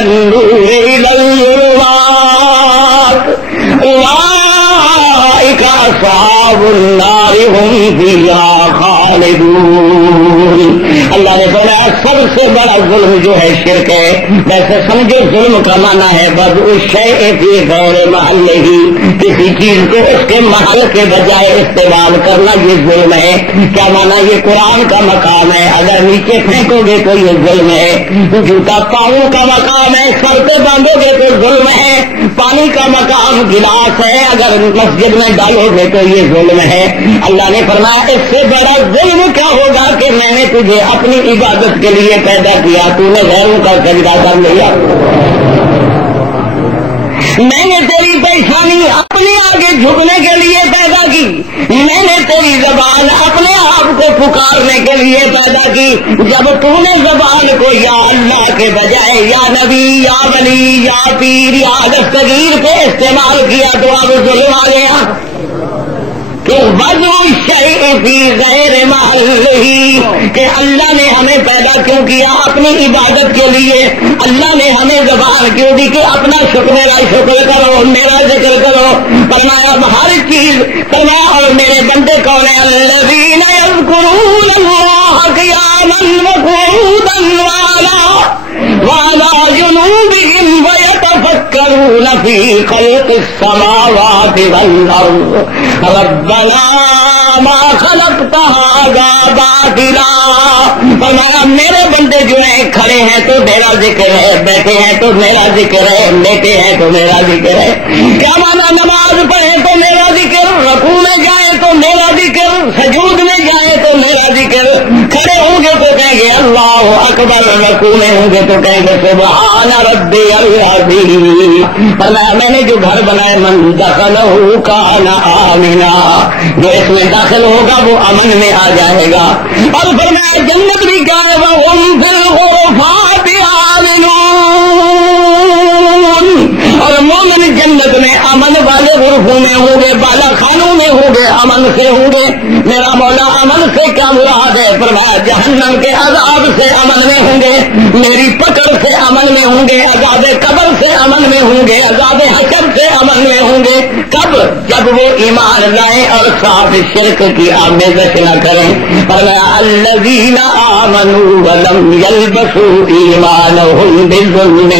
النور إلى الظلمات أولئك أصحاب النار هم فيها خالدون. اللہ نے فرمایا سب سے بڑا ظلم جو ہے شرک ہے. ویسے سمجھو ظلم کا معنی ہے بدء الشیء فی غیر محلہ، کسی چیز کو اس کے محل کے بجائے استعمال کرنا یہ ظلم ہے. کیا معنی؟ یہ قرآن کا مقام ہے، اگر نیچے پھینکو گے تو یہ ظلم ہے. جوتا پاؤں کا مقام ہے، سر پہ باندھو گے تو ظلم ہے. پانی کا مقام گلاس ہے، اگر مسجد میں ڈالو گے تو یہ ظلم ہے. اللہ نے فرمایا اس سے بڑا ظلم کیا ہوگا کہ میں نے تجھے اپنی عبادت کے لیے پیدا کیا، تو نے غیروں کا سجدہ کر لیا. میں نے تیری پریشانی اپنے آگے جھکنے کے لیے پیدا کی، میں نے تیری زبان اپنے آپ کو پکارنے کے لیے پیدا کی. جب تو نے زبان کو یا اللہ کے بجائے یا نبی یا ولی یا پیر یا دستگیر پہ استعمال کیا تو اب ظلم آ گیا. کہ وضع الشیء فی غیر محلہ، کہ اللہ نے ہمیں پیدا کیوں کیا؟ اپنی عبادت کے لیے. اللہ نے ہمیں زبان کیوں دی کہ اپنا شکر کرو، میرا ذکر کرو. فرمایا ہر چیز فرمایا. اور میرے بندے کون ہیں؟ الذین یذکرون اللہ قیاما وقعودا وعلی جنوبہم ویتفکرون فی خلق السماوات والارض ربنا ما خلقت هذا باطلا. فرمایا میرے بندے جو ہیں کھڑے ہیں تو میرا ذکر ہے، بیٹھے ہیں تو میرا ذکر ہے، لیٹے ہیں تو میرا ذکر ہے. کیا مانا؟ نماز پڑھیں تو میرا ذکر، رکوع میں جائیں تو میرا ذکر، سجود میں جائیں تو میرا ذکر. کھڑے ہوں گے تو کہیں گے اللہ اکبر، رکوع میں ہوں گے تو کہیں گے سبحان ربی العظیم. فرمایا میں نے جو گھر بنائے من دخلہ کان آمنا، جو اس میں داخل ہوگا وہ امن میں آ جائے گا. اور فرمایا جنت بھی کیا ہے؟ وَهُمْ فِي الْغُرُفَاتِ آمنُونَ، اور مومن جنت میں امن والے غرفوں میں ہوں گے، بالا خانوں میں ہوں گے، امن سے ہوں گے. میرا مولا امن سے کیا مراد ہے؟ فرمایا جہنم کے عذاب سے امن میں ہوں گے، میری پکڑ سے امن میں ہوں گے، عذاب قبر سے امن میں ہوں گے، عذاب حشر سے امن میں ہوں گے. کب؟ جب وہ ایمان لائیں اور صاف شرک کی آمیزش نہ کریں. فرمایا الذین آمنوا ولم یلبسوا ایمانہم بظلم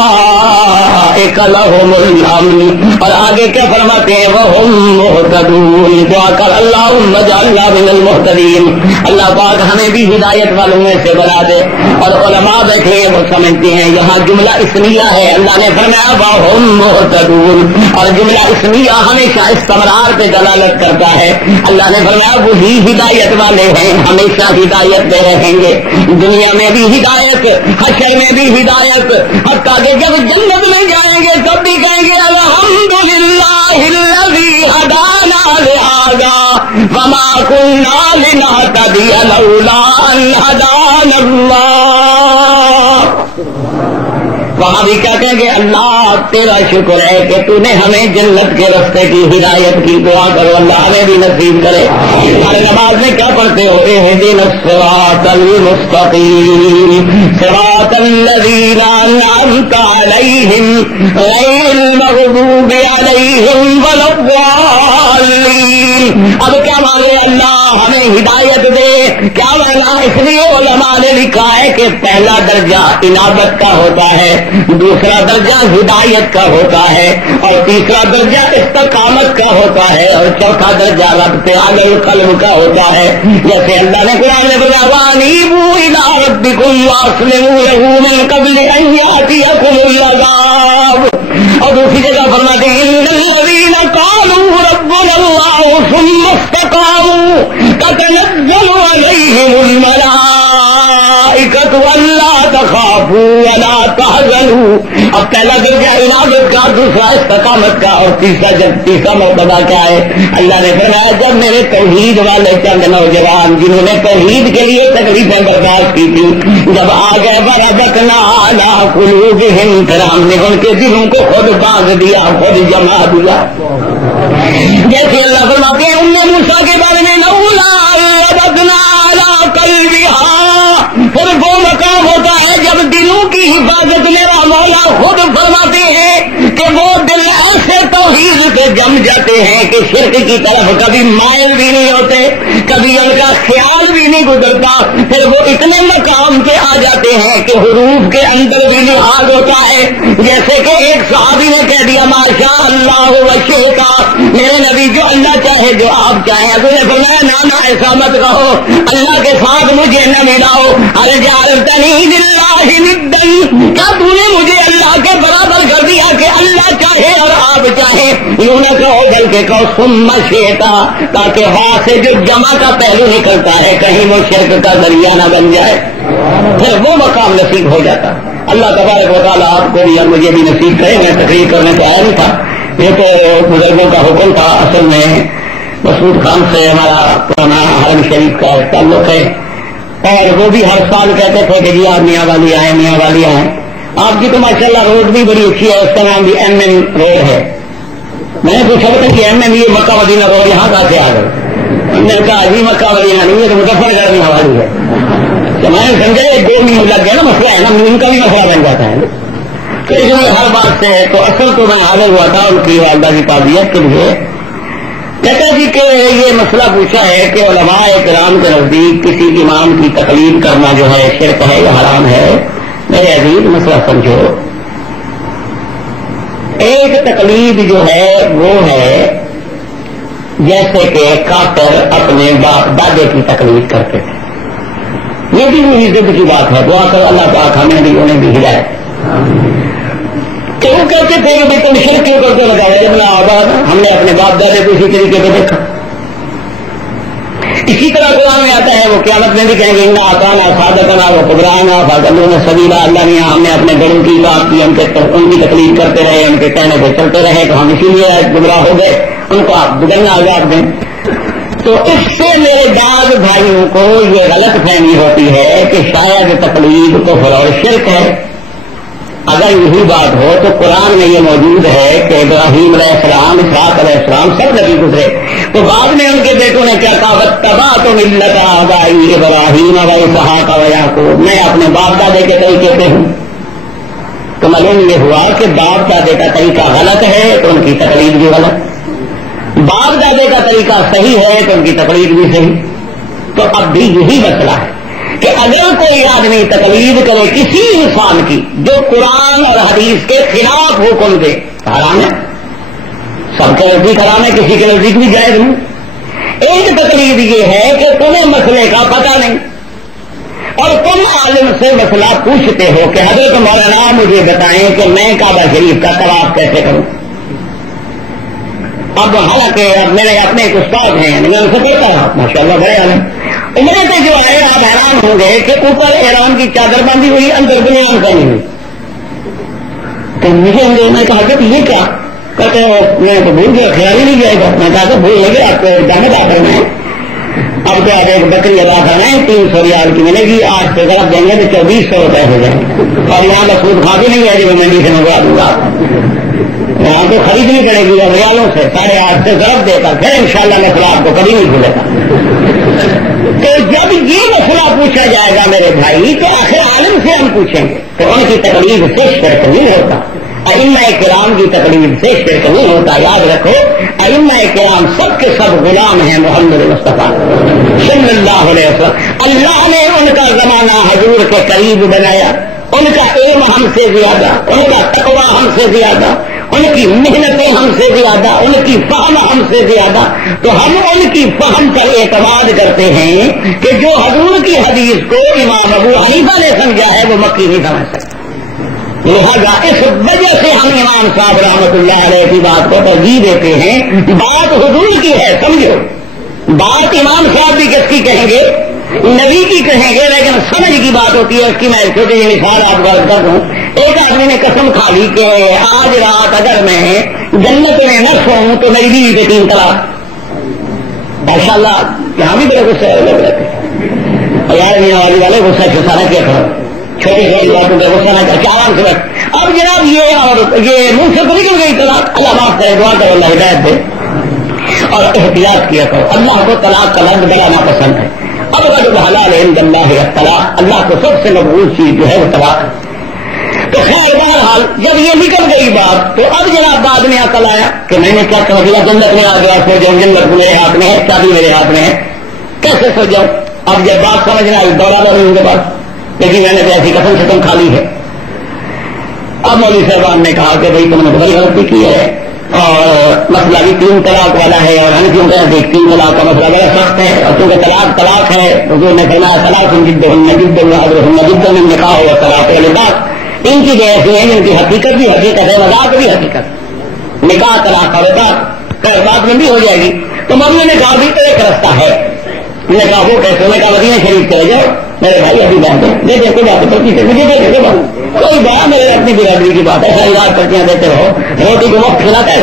اولئک لہم الامن. اور آگے کیا فرماتے ہیں؟ وہم مہتدون. دعا کر اللہم اجعلنا من المہتدین. اللہ پاک ہمیں بھی ہدایت والوں میں سے بنا دے. اور علماء بیٹھے ہیں وہ سمجھتے ہیں یہاں جملہ اسمیہ ہے. اللہ نے فرمایا وہم مہتدون، اور جملہ اسمیہ ہمیشہ استمرار پہ دلالت کرتا ہے. اللہ نے فرمایا وہی ہدایت والے ہیں، ہمیشہ ہدایت پہ رہیں گے. دنیا میں بھی ہدایت، حشر میں بھی ہدایت، حتیٰ کہ جب جنت میں جائیں گے تب بھی کہیں گے الحمدللہ الذی ہدانا لہذا وما كنا لنہتدی لولا ان ہدانا اللہ. وہاں بھی کیا کہیں گے؟ اللہ تیرا شکر ہے کہ تو نے ہمیں جنت کے راستے کی ہدایت کی. دعا کرو اللہ ہمیں بھی نصیب کرے. ہر نماز میں کیا پڑھتے ہو؟ اہدنا الصراط المستقیم صراط الذین انعمت علیہم غیر المغضوب علیہم ولا الضالین. اب کیا مانگے؟ اللہ ہمیں ہدایت دے. کیا مانا؟ اس لیے علماء نے لکھا ہے کہ پہلا درجہ انابت کا ہوتا ہے، دوسرا درجہ ہدایت کا ہوتا ہے، اور تیسرا درجہ استقامت کا ہوتا ہے، اور چوتھا درجہ ربط علی القلب کا ہوتا ہے. جیسے اللہ نے قرآن میں بتایا وَأَنِيبُوا إِلَىٰ رَبِّكُمْ وَأَسْلِمُوا لَهُ مِن قَبْلِ أَن يَأْتِيَكُمُ الْعَذَابُ. اور دوسری جگہ فرماتے ہیں إِنَّ الَّذِينَ قَالُوا رَبُّنَا اللَّهُ ثُمَّ اسْتَقَامُوا تَتَنَزَّلُ عَلَيْهِمُ الْمَلَائِكَةُ أَلَّا تَخَافُوا وَلَا تَحْزَنُوا. اب پہلا درجہ عبادت کا، دوسرا استقامت کا، اور تیسرا مرتبہ کیا ہے؟ اللہ نے فرمایا جب میرے توحید والے چند نوجوان جنہوں نے توحید کے لیے تکلیفیں برداشت کی تھی جب آ گئے وَرَبَطْنَا عَلَىٰ قُلُوبِهِمْ، پھر ہم نے ان کے دلوں کو خود باندھ دیا، خود جما دیا. جیسے اللہ فرماتے ہیں موسیٰ کے بارے میں لَوْلَا رَبَطْنَا عَلَىٰ قَلْبِهَا، پھر وہ مقام ہوتا ہے جب دلوں کی کی حفاظت میرا مولا خود فرماتے ہیں کہ وہ دل ایسے توحید پہ جم جاتے ہیں کہ شرک کی طرف کبھی مائل بھی نہیں ہوتے، کبھی ان کا خیال بھی نہیں گزرتا، پھر وہ اتنے مقام پہ آ جاتے ہیں کہ حروف کے اندر بھی لحاظ ہوتا ہے. جیسے کہ ایک صحابی نے کہہ دیا ماشاء اللہ وشئتا، میرے نبی جو اللہ چاہے جو آپ چاہیں. ابو نے فرمایا نانا ایسا مت کہو، اللہ کے ساتھ مجھے نہ ملاؤ. ارے جعلتنی للہ ندا، کیا تو نے مجھے اللہ کے برابر کر دیا کہ اللہ چاہے اور آپ چاہیں؟ یوں نہ کہو بلکہ کہو ثم شئتا، تاکہ وہاں سے جو جمع کا پہلو نکلتا ہے کہیں وہ شرک کا ذریعہ نہ بن جائے، پھر وہ مقام نصیب ہو جاتا. اللہ تبارک و تعالیٰ آپ کو بھی اور مجھے بھی نصیب کرے. میں تقریر کرنے کو آیا نہیں تھا، یہ تو بزرگوں کا حکم تھا. اصل میں مسعود خان سے ہمارا پرانا حرم شریف کا تعلق ہے، اور وہ بھی ہر سال کہتے تھے کہ جی آپ میاں والی آئیں میاں والی آئیں. آپ کی تو ماشاءاللہ روڈ بھی بڑی اچھی ہے، اس کا نام بھی ایم این روڈ ہے. میں نے پوچھا تھا کہ ایم این یہ مکہ مدینہ روڈ یہاں کہاں سے آ گئے؟ انہوں نے کہا جی مکہ مدینہ نہیں ہے تو مظفر گڑھ میں حوالی ہے. تو میں نے سمجھا یہ 2 مہینے لگ گیا نا، مسئلہ ہے نا، ان کا بھی مسئلہ بن جاتا ہے. تو اس میں ہر بات سے ہے. تو اصل تو میں حاضر ہوا تھا ان کی والدہ کی تعبیت کے لیے. کہتا جی کہ یہ مسئلہ پوچھا ہے کہ علماء کرام کے نزدیک کسی امام کی تقلید کرنا جو ہے شرک ہے یا حرام ہے. میرے عزیز مسئلہ سمجھو، ایک تقلید جو ہے وہ ہے جیسے کہ کافر اپنے باپ دادے کی تقلید کرتے تھے. یہ بھی وہی ضد کی بات ہے. دعا کر اللہ پاک ہمیں بھی انہیں بھی ہدایت. کہ وہ کہتے تھے کہ تم شرک کیوں کرتے لگاؤ؟ ہم نے اپنے باپ دادے کو اسی طریقے سے دیکھا. اسی طرح قرآن میں آتا ہے، وہ قیامت میں بھی کہیں گے آسانا سادتنا وہ قبرانا فاضل سبیلا. اللہ نے ہم نے اپنے بڑوں کی بات کی، ان کی تکلیف کرتے رہے، ان کے کہنے پہ چلتے رہے تو ہم اسی لیے گمراہ ہو گئے، ان کو آپ بدلنا آزاد دیں. تو اس سے میرے بعض بھائیوں کو یہ غلط فہمی ہوتی ہے کہ شاید تقلید کفر اور شرک ہے. اگر یہی بات ہو تو قرآن میں یہ موجود ہے کہ ابراہیم علیہ السلام، اسحاق علیہ السلام سب نبی گزرے، تو بعد میں ان کے بیٹوں نے کیا کہا واتبعت ملت آبائی ابراہیم و اسحاق و یعقوب، میں اپنے باپ دادے کے طریقے پہ ہوں. تو معلوم یہ ہوا کہ باپ دادے کا طریقہ غلط ہے تو ان کی تقلید بھی غلط، باپ دادے کا طریقہ صحیح ہے تو ان کی تقلید بھی صحیح. تو اب بھی یہی مسئلہ ہے کہ اگر کوئی آدمی تقلید کرے کسی انسان کی جو قرآن اور حدیث کے خلاف حکم دے، حرام ہے. سب کے نزدیک حرام ہے، کسی کے نزدیک بھی جائز نہیں. ایک تقلید یہ ہے کہ تمہیں مسئلے کا پتہ نہیں اور تم عالم سے مسئلہ پوچھتے ہو کہ حضرت مولانا مجھے بتائیں کہ میں کعبہ شریف کا طواف کیسے کروں. اب حالانکہ میرے اپنے ایک استاد ہیں، میں ان سے پڑھتا رہا ماشاء اللہ بڑے عالم. عمرے پہ جو آئے آپ حیران ہوں گے کہ اوپر ایران کی چادر باندھی ہوئی، اندر بنیان کرنی ہوئی. تو مجھے میں کہا کہ یہ کیا کہتے ہو؟ میں تو بھول گیا، خیال ہی نہیں جائے گا. میں کہا کہ بھول لگے آپ کو جانے کا کرنا ہے. اب تو آپ ایک بکری ادا کرنا ہے 300 ریال کی ملے گی، 8 سے غلط دیں گے تو 2400 روپئے ہو جائیں گے. اور یہاں کا سود کھا بھی نہیں ہے جو میں منڈی سے منگوا دوں گا، یہاں تو خریدنی پڑے گی اور ریالوں سے 8.5 سے ضرب دے کر پھر انشاءاللہ مسئلہ آپ کو کبھی نہیں بھولے گا. تو جب یہ مسئلہ پوچھا جائے گا میرے بھائی تو آخر عالم سے ہم پوچھیں گے تو ان کی تقلید سے شرک نہیں ہوتا، ائمہ کرام کی تقلید سے شرک نہیں ہوتا. یاد رکھو ائمہ کرام سب کے سب غلام ہیں محمد مصطفیٰ صلی اللہ علیہ وسلم. اللہ نے ان کا زمانہ حضور کے قریب بنایا، ان کا علم ہم سے زیادہ، ان کا تقویٰ ہم سے زیادہ، ان کی محنتیں ہم سے زیادہ، ان کی فہم ہم سے زیادہ. تو ہم ان کی فہم پر اعتماد کرتے ہیں کہ جو حضور کی حدیث کو امام ابو حنیفہ نے سمجھا ہے وہ مکی نہیں سمجھ سکتا. لہذا اس وجہ سے ہم امام صاحب رحمۃ اللہ علیہ کی بات کو ترجیح دیتے ہیں. بات حضور کی ہے سمجھو، بات امام صاحب بھی کس کی کہیں گے؟ نبی کی کہیں گے، لیکن سمجھ کی بات ہوتی ہے. اس کی میں چھوٹی سی مثال آپ غلط کر دوں. ایک آدمی نے قسم کھا لی کہ آج رات اگر میں جنت میں نہ سوؤں تو میری بیوی سے 3 طلاق. ماشاء اللہ یہاں بھی بڑے غصے لگ رہتے ہیں یار، میاں والی والے غصہ چھسانا کیا کرو، چھوٹی چھوٹی باتوں پہ غصہ نہ کر کے آرام سے بیٹھ. اب جناب یہ اور یہ منہ سے تو نکل گئی طلاق، اللہ معاف کرے، دعا کرو اللہ ہدایت دے اور احتیاط کیا کرو. اللہ کو طلاق کا لفظ بڑا ناپسند ہے. اب الحلال عند اللہ الطلاق، اللہ کو سب سے مقبول چیز جو ہے وہ طلاق ہے. تو خیر بہرحال جب یہ نکل گئی بات تو اب جناب بعد میں عقل آیا کہ میں نے کیا کر دیا، جنت میں آ گیا، سو جاؤں، جنت میرے ہاتھ میں ہے، چابی میرے ہاتھ میں ہے، کیسے سو جاؤں؟ اب جب بات سمجھنا آئی دورہ دور ان کے پاس، لیکن میں نے تو ایسی قسم سے تم کھا لی ہے۔ اب مولوی صاحبان نے کہا کہ بھائی تم نے بڑی غلطی کی ہے اور مسئلہ بھی 3 طلاق والا ہے، اور ہم کیوں کہتے ہیں 3 طلاق کا مسئلہ بڑا سخت ہے، اور کیونکہ طلاق ہے، حضور نے فرمایا طلاق نکاح اور طلاق والی بات، ان کی جو ایسی ہیں جن کی حقیقت بھی حقیقت ہے، مذاق بھی حقیقت، نکاح طلاق اور بات بندی ہو جائے گی۔ تو مولوی نے کہا بھی ایک رستہ ہے، میں نے کہا وہ کیسے؟ میں کہا مدینہ شریف چلے جاؤ، میرے بھائی ابھی بات ہے دے دے کوئی بات پڑتی سے مجھے دے دے کوئی بڑا میرے اپنی برادری کی بات ہے، ساری رات پرچیاں دیتے رہو، روٹی کو وقت کھلاتا ہے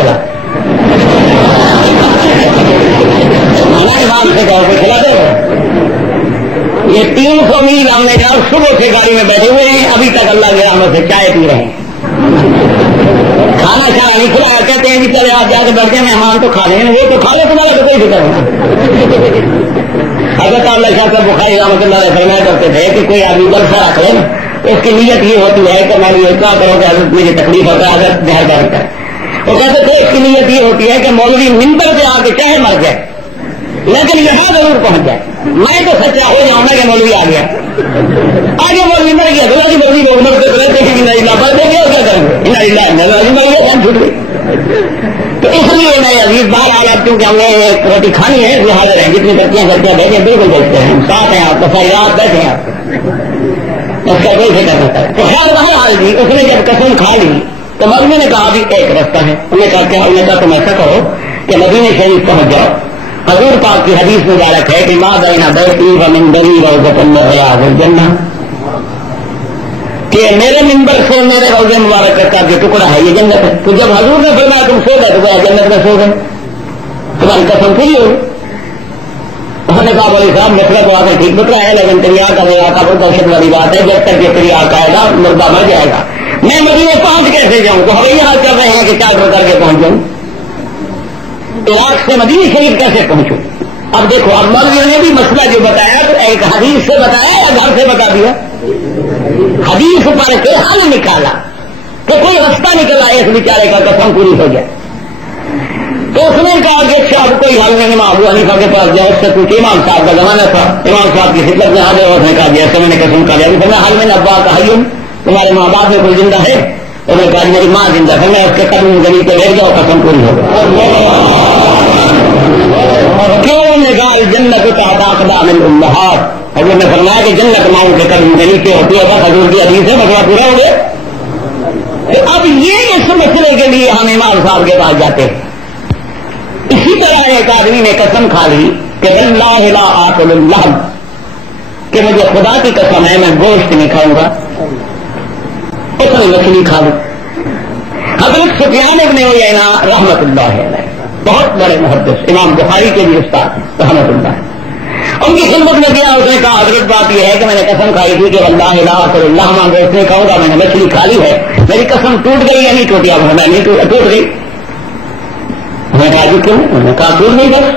امام سے کہو کہ کھلاتے ہو۔ یہ 300 میل ہم نے کہا صبح سے گاڑی میں بیٹھے ہوئے ہیں، ابھی تک اللہ کے رحمت سے چائے پی رہے ہیں، کھانا کھانا نہیں کھلایا، کہتے ہیں کہ چلے آپ جا کے بیٹھ جائیں مہمان تو کھا لیں گے، وہ تو کھا لے تمہارا تو کوئی فکر ہونا۔ حضرت اللہ شاہ صاحب بخاری رحمۃ اللہ علیہ فرمایا کرتے تھے کہ کوئی آدمی جلسہ رکھ لے نا تو اس کی نیت یہ ہوتی ہے کہ میں اتنا کروں کہ حضرت مجھے تکلیف ہوتا ہے، حضرت مہربانی کرے۔ وہ کہتے تھے اس کی نیت یہ ہوتی ہے کہ مولوی منبر پہ آ کے چاہے مر جائے لیکن یہاں ضرور پہنچ جائے، میں تو سچا ہو جاؤں گا کہ مولوی آ گیا، آگے مولوی مر گیا، خدا کی مرضی لوگ مرتے رہتے ہیں، پڑھ دیں گے اور کیا کریں گے، مر گیا جان چھوٹ گئی۔ تو اس لیے میں عزیز باہر آ جاتی ہوں کہ ہم نے ایک روٹی کھانی ہے، وہ حاضر ہیں، جتنی بچیاں بھیجیں بالکل بھیجتے ہیں، ہم ساتھ ہیں آپ کو، ساری رات بیٹھے ہیں آپ اس کا کوئی فکر نہیں ہے۔ تو خیر بہرحال جی اس نے جب قسم کھا لی تو مولوی نے کہا بھی ایک رستہ ہے، انہوں نے کہا کیا؟ انہوں نے کہا تم ایسا کرو کہ مدینہ شریف پہنچ جاؤ، حضور پاک کی حدیث مبارک ہے کہ ما بین بیتی و منبری روضۃ من ریاض الجنہ، کہ میرے منبر سے میرے روضہ مبارک کا جو ٹکڑا ہے یہ جنت ہے۔ تو جب حضور نے فرمایا تم سو گئے تو گیا جنت میں سو گئے، تمہاری قسم پوری ہوگی۔ انہوں نے کہا بولے صاحب مسئلہ تو آپ نے ٹھیک بتایا ہے لیکن تیری آقا میرے آقا بہت دہشت والی بات ہے، جب تک یہ تیری آقا آئے گا مردہ مر جائے گا، میں مدینے پہنچ کیسے جاؤں؟ تو ہم یہاں کر رہے ہیں کہ چارٹر کر کے پہنچ جاؤں، عراق سے مدینہ شریف کیسے پہنچوں؟ اب دیکھو اب مولوی نے بھی مسئلہ جو بتایا تو ایک حدیث سے بتایا یا گھر سے بتا دیا؟ حدیث پر کے حل نکالا کہ کوئی رستہ نکلا ہے اس بیچارے کا قسم پوری ہو جائے۔ تو اس نے کہا کہ اچھا اب کوئی حل نہیں، ابو حنیفہ کے پاس جاؤ، اس سے کچھ امام صاحب کا زمانہ تھا، امام صاحب کی خدمت میں حاضر، اس نے کہا جیسے میں نے قسم کھا لیا، میں حل میں ابا کا حیم تمہارے ماں باپ میں کوئی زندہ ہے؟ انہوں نے کہا میری ماں زندہ ہے، میں اس کے قدم زمین پہ بیٹھ جاؤ قسم پوری ہو گئی۔ کیوں نگال جنت تحت اقدام الامہات، حضور نے فرمایا کہ جنت ماؤں کے قدم کے نیچے ہوتی ہے، بس حضور کی حدیث ہے، مسئلہ پورا ہو گیا۔ تو اب یہ اس مسئلے کے لیے ہم امام صاحب کے پاس جاتے ہیں۔ اسی طرح ایک آدمی نے قسم کھا لی کہ اللہ لا آکل اللحم، کہ مجھے خدا کی قسم ہے میں گوشت نہیں کھاؤں گا، اس نے مچھلی کھا لی۔ حضرت سفیان ابن عیینہ رحمت اللہ علیہ بہت بڑے محدث، امام بخاری کے بھی استاد رحمت اللہ، ان کی خدمت میں گیا، اس نے کہا حضرت بات یہ ہے کہ میں نے قسم کھائی تھی کہ اللہ لا آکل اللحم، گوشت نہیں کھاؤں گا، میں نے مچھلی کھا لی ہے، میری قسم ٹوٹ گئی یا نہیں ٹوٹی؟ اب میں نہیں ٹوٹ گئی۔ میں نے کہا جی کیوں؟ انہوں نے کہا ٹوٹ نہیں بس۔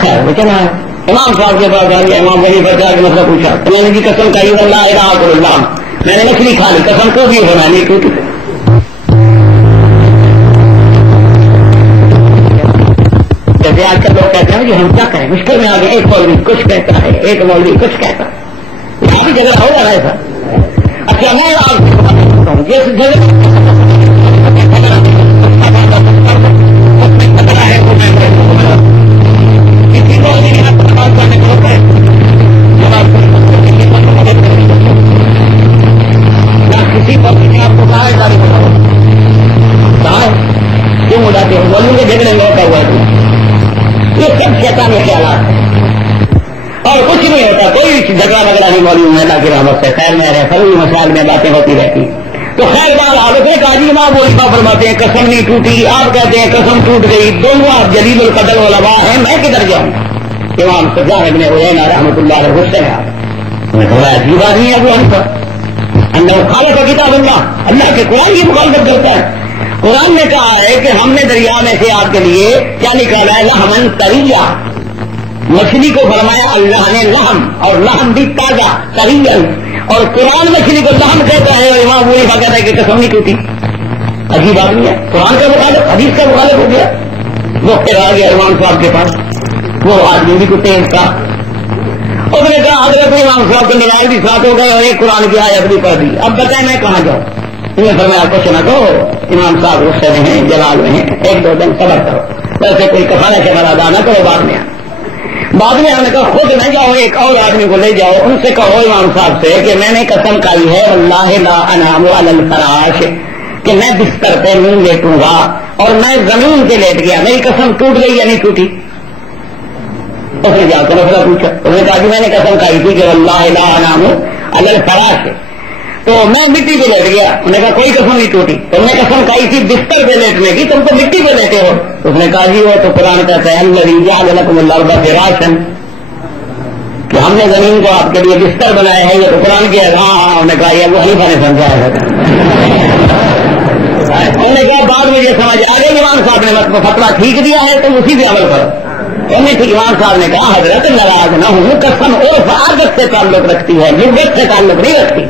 خیر وہ چلا ہے امام صاحب کے پاس آ گیا، امام ولی پر جا کے مسئلہ پوچھا تو میں نے جی قسم کھائی اللہ لا آکل اللحم، میں نے مچھلی کھا لی، قسم کو بھی ہونا نہیں ٹوٹی۔ جیسے آج کل لوگ کہتے ہیں کہ ہم کیا کریں، مشکل میں آ گئے، ایک مولوی کچھ کہتا ہے، ایک مولوی کچھ کہتا ہے، یہاں بھی جگہ ہوگا نا ایسا۔ اچھا میں آپ سے بتا ہوں جس جگہ کسی کو بات کرنے کو ہوتا ہے کسی کو آپ کو کہا ہے گاڑی بتاؤ کہاں ہے، کیوں اڑاتے ہو؟ بولوں گے جھگڑے میں ہوتا ہوا ہے، یہ سب شیطانی خیالات ہیں اور کچھ نہیں ہوتا، کوئی جھگڑا وغیرہ نہیں مولوی میں اللہ کی رحمت سے، خیر میں رہے فروغ مسائل میں باتیں ہوتی رہتی۔ تو خیر بار حالت ہے کاجی امام وہ اتنا فرماتے ہیں قسم نہیں ٹوٹی، آپ کہتے ہیں قسم ٹوٹ گئی، دونوں آپ جلیل القدر علماء ہیں، میں کدھر جاؤں؟ امام سفیان ابن عیینہ رحمۃ اللہ علیہ غصے میں آپ نے تھوڑا عجیب آدمی ہے ابو حنیفہ، اللہ خالق کتاب اللہ کے قرآن کی مخالفت کرتا ہے۔ قرآن نے کہا ہے کہ ہم نے دریا میں سے آپ کے لیے کیا نکالا ہے؟ لحمن طریا، مچھلی کو فرمایا اللہ نے لحم، اور لحم بھی تازہ طریقہ، اور قرآن مچھلی کو لحم کہتا ہے اور امام ابو قسم نہیں ٹوٹی. عجیب آدمی ہے, قرآن کا مخالف, حدیث کا مخالف ہو گیا. وہ پھر آ گیا امام صاحب کے پاس, وہ آدمی بھی کچھ تیز تھا. اس نے کہا حضرت امام صاحب کے نماز بھی ساتھ ہو گئے اور ایک قرآن کی آیت بھی پڑھ دی, اب بتائیں میں کہاں جاؤں. انہوں نے فرمایا کچھ نہ کہو, امام صاحب غصے میں ہیں, جلال میں ہیں, ایک دو دن صبر کرو, ویسے کوئی کفارہ شمار ادا نہ کرو. بعد میں ہم نے کہا خود نہ جاؤ, ایک اور آدمی کو لے جاؤ, ان سے کہو امام صاحب سے کہ میں نے قسم کھائی ہے واللہ لا انام علی الفراش, کہ میں بستر پہ نہیں لیٹوں گا, اور میں زمین پہ لیٹ گیا, میری قسم ٹوٹ گئی یا نہیں ٹوٹی. اس نے جا کر مسئلہ پوچھا, اس نے کہا کہ میں نے قسم کھائی تھی کہ واللہ لا انام علی الفراش, تو میں مٹی پہ لیٹ گیا. انہوں نے کہا کوئی قسم نہیں ٹوٹی, تم نے قسم کھائی تھی بستر پہ لیٹنے کی, تم تو مٹی پہ لیٹے ہو. اس نے کہا جی وہ تو قرآن کہتا ہے الذی جعل لکم الارض فراشا, کہ ہم نے زمین کو آپ کے لیے بستر بنایا ہے, یہ تو قرآن کی ہے. ہاں, انہوں نے کہا یہ ابو حنیفہ نے سمجھایا ہے. انہوں نے کہا بعد میں یہ سمجھ آ گئی امام صاحب نے فتویٰ ٹھیک دیا ہے, تم اسی پہ عمل کرو. امام صاحب نے کہا حضرت ناراض نہ ہوں, قسم عرف عادت سے تعلق رکھتی ہے, لغت سے تعلق نہیں رکھتی.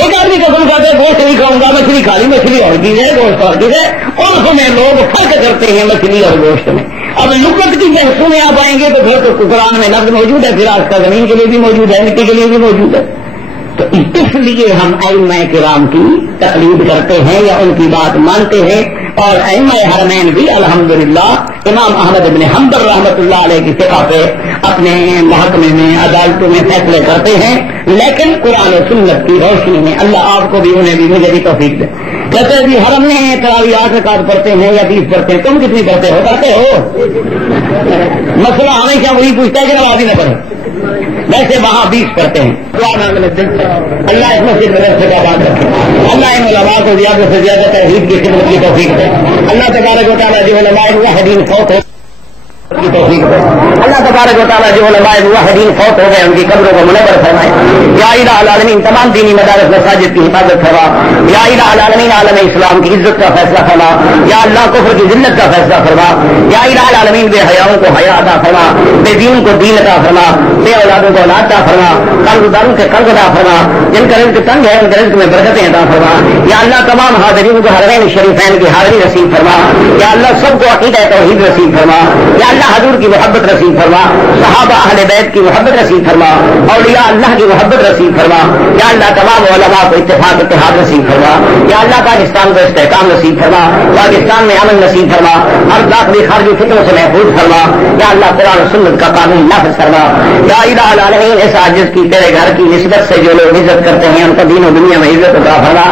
ایک آدمی قسم کہتے ہیں گوشت نہیں کھاؤں گا, مچھلی کھا لی, مچھلی اور چیز ہے, گوشت اور چیز ہے. عرف میں لوگ فرق کرتے ہیں مچھلی اور گوشت میں. اب لغت کی بحثوں میں آپ آئیں گے تو پھر تو قرآن میں لفظ موجود ہے, پھر آج کا زمین کے لیے بھی موجود ہے, مٹی کے لیے بھی موجود ہے. تو اس لیے ہم ائمہ کرام کی تقلید کرتے ہیں یا ان کی بات مانتے ہیں. اور ائمہ حرمین بھی الحمدللہ امام احمد بن حنبل رحمۃ اللہ علیہ کی فقہ پہ اپنے محکمے میں عدالتوں میں فیصلے کرتے ہیں, لیکن قرآن و سنت کی روشنی میں. اللہ آپ کو بھی, انہیں بھی, مجھے بھی توفیق دے. کہتے ہیں جی حرم میں تراویح 8 رکعت پڑھتے ہیں یا 20 پڑھتے ہیں, تم کتنی پڑھتے ہو؟ کرتے ہو. مسئلہ ہمیشہ وہی پوچھتا ہے کہ نماز ہی نہ پڑھے. ویسے وہاں 20 پڑھتے ہیں. اللہ اس مسجد مدرسے کا بات رکھے, اللہ ان علماء کو زیادہ سے زیادہ توحید کی خدمت کی توفیق دے. اللہ تبارک و تعالیٰ جو علماء موحدین فوت ہو کی توفیق دے. اللہ تبارک و تعالیٰ جو علماء موحدین فوت ہو گئے ان کی قبروں کو منور فرمائے. یا الہ العالمین تمام دینی مدارس مساجد کی حفاظت فرما. یا الہ العالمین عالم اسلام کی عزت کا فیصلہ فرما. یا اللہ کفر کی ذلت کا فیصلہ فرما. یا الہ العالمین بے حیاؤں کو حیا عطا فرما, بے دین کو دین عطا فرما, بے اولادوں کو اولاد عطا فرما, قرض داروں کے قرض عطا فرما, جن کا رزق تنگ ہے ان کے رزق میں برکتیں عطا فرما. یا اللہ تمام حاضرین کو حرمین شریفین کی حاضری نصیب فرما. یا اللہ سب کو عقیدہ توحید نصیب فرما. یا اللہ حضور کی محبت نصیب فرما, صحابہ اہل بیت کی محبت نصیب فرما, اولیاء اللہ کی محبت نصیب فرما. یا اللہ تمام علماء کو اتفاق اتحاد نصیب فرما. یا اللہ پاکستان کو استحکام نصیب فرما, پاکستان میں امن نصیب فرما, ہر داخلی خارجی فتنوں سے محفوظ فرما. یا اللہ قرآن و سنت کا قانون نافذ فرما. یا الہ العالمین اس عاجز کی تیرے گھر کی نسبت سے جو لوگ عزت کرتے ہیں ان کو دین و دنیا میں عزت عطا فرما,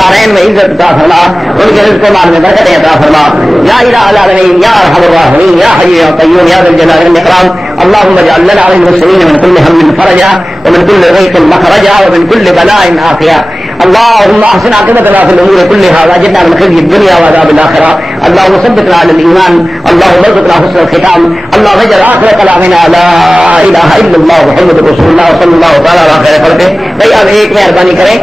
دارین میں عزت عطا فرما, ان کے رزق و مال میں برکتیں عطا فرما. یا الہ العالمین یا ارحم الراحمین یا حی یا قیوم یا ذا الجلال والاکرام. اللهم اجعل لنا وللمسلمين من كل هم فرجا ومن كل ضيق مخرجا ومن كل بلاء عافيا. اللهم احسن عاقبتنا في الامور كلها واجرنا من خزي الدنيا وعذاب الاخره. اللهم ثبتنا على الايمان. اللهم ارزقنا حسن الختام. اللهم اجعل اخر كلامنا لا اله الا الله محمد رسول الله صلى الله تعالى على خير خلقه. بھائی اب ایک مہربانی کریں